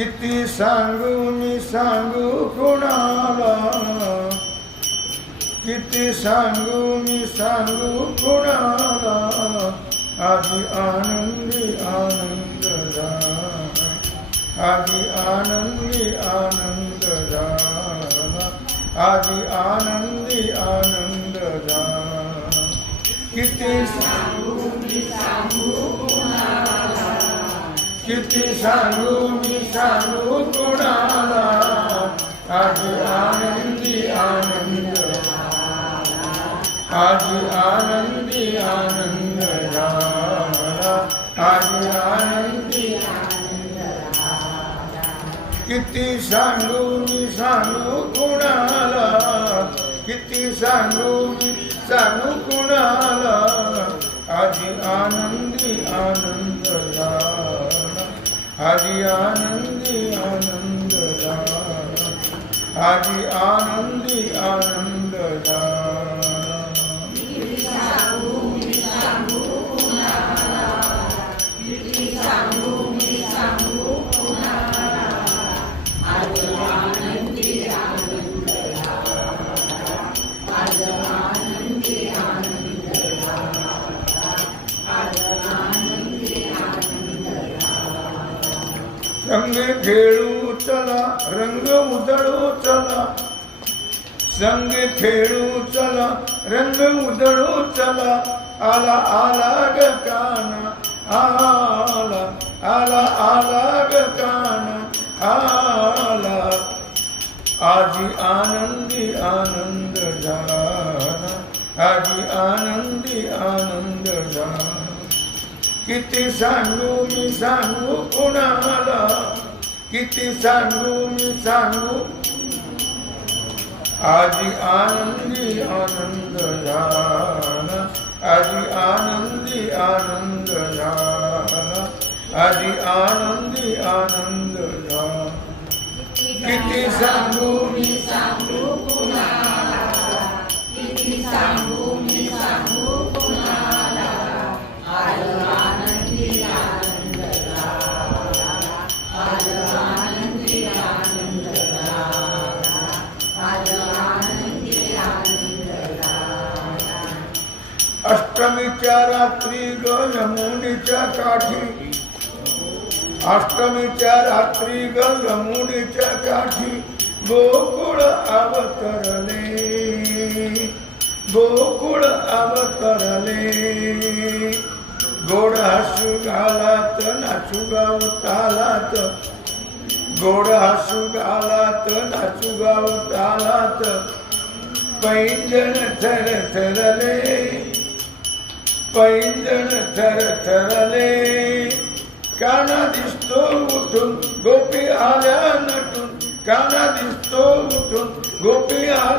किती सांगू मी सांगू कोणाला? किती सांगू मी सांगू कोणाला? आधी आनंदी आनंद झाला आधी आनंदी आनंद झाला आधी आनंदी आनंद झाला किती सांगू किती सांगू मी सांगू कोणाला आज आनंदी आनंद आज आनंदी आनंद झाला आज आनंदी किती सांगू मी सांगू कोणाला किती सांगू मी सांगू आधी आनंदी आनंद झाला आधी खेळू चला रंग उधळू चला. संग खेळू चला रंग उधळू चला. आला आला ग काना आला आला आला ग काना आला. आजी आनंदी आनंद झाला. आजी आनंदी आनंद झाला. किती सांगू मी सांगू कुणाला? किती सांगू मी सांगू आजी आनंदी आनंद झाला आजी आनंदी आनंद झाला आजी आनंदी आनंद झाला किती सांगू मी या रात्री ग यमुनीच्या काठी. अष्टमीच्या रात्री ग यमुनीच्या काठी. गोकुळ अवतरले. गोकुळ अवतरले. गोड हसू घालात नाचू गाव तालात गोड हसू घालात नाचू गाव तालात पैंजण थर थरले पैंजण थर थरले. काना दिसतो उठून गोपी आल्या नटून. काना दिसतो उठून गोपी आल.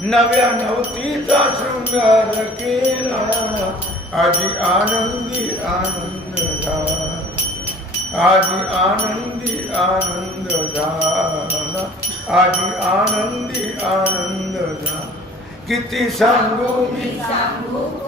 नव्या नवतीचा शृंगार केला. आजी आनंदी आनंद झाला आजी आनंदी आनंद झाला आजी आनंदी आनंद झाला किती सांगू मी? सांगू?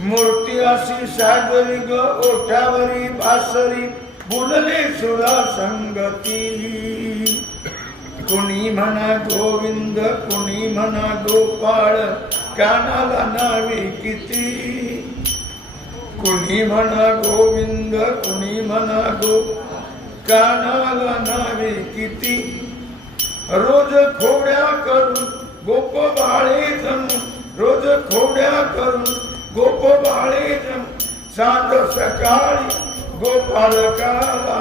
मूर्ती अशी सागरी ग ओठावरी पासरी बुलले सुरा संगती. कुणी म्हणा गोविंद कुणी म्हणा गोपाळ कानाला नावे किती? कुणी म्हणा गोविंद कुणी म्हणा गो कानाला नावे किती? रोज खोड्या करून गोप बाळे रोज खोड्या करून गोप बाळे जण सांज सकाळी गोपालकाला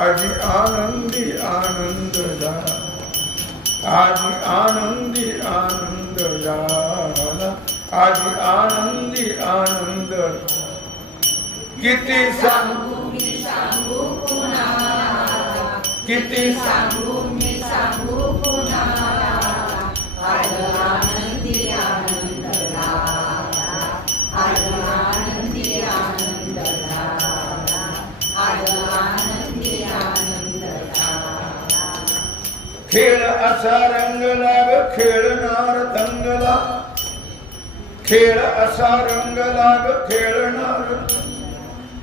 आजी आनंदी आनंद झाला. आजी आनंदी आनंद झाला. आजी आनंदी आनंद किती सांगू? किती सांगू मी सांगू खेळ असा रंगला ग खेळणार दंगला. खेळ असा रंगला ग खेळणार.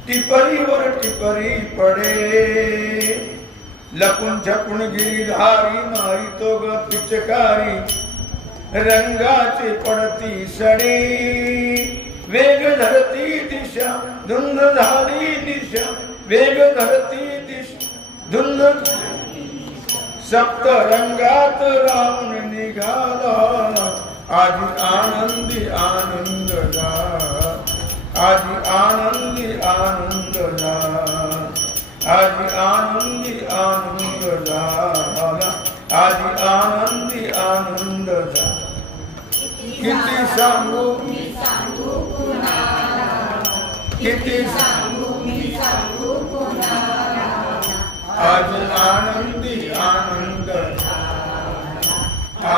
टिपरीवर टिपरी पडे. लपून छपून गिरीधारी मारी तो ग पिचकारी. रंगाची पडती सडे. वेग धरती दिशा धुंद झाली दिशा. वेग धरती दिशा धुंद सप्त रंगात रावण निघाला आधी आनंदी आनंद आधी आनंदी आनंद आधी आनंदी आनंद आधी आनंदी आनंद किती सांगू किती सांगू आज आनंद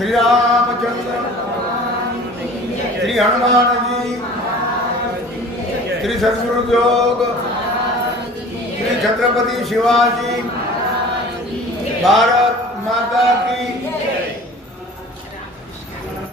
श्रीरामचंद्र। श्री हनुमान जी श्री सद्गुरु योग श्री छत्रपति शिवाजी। भारत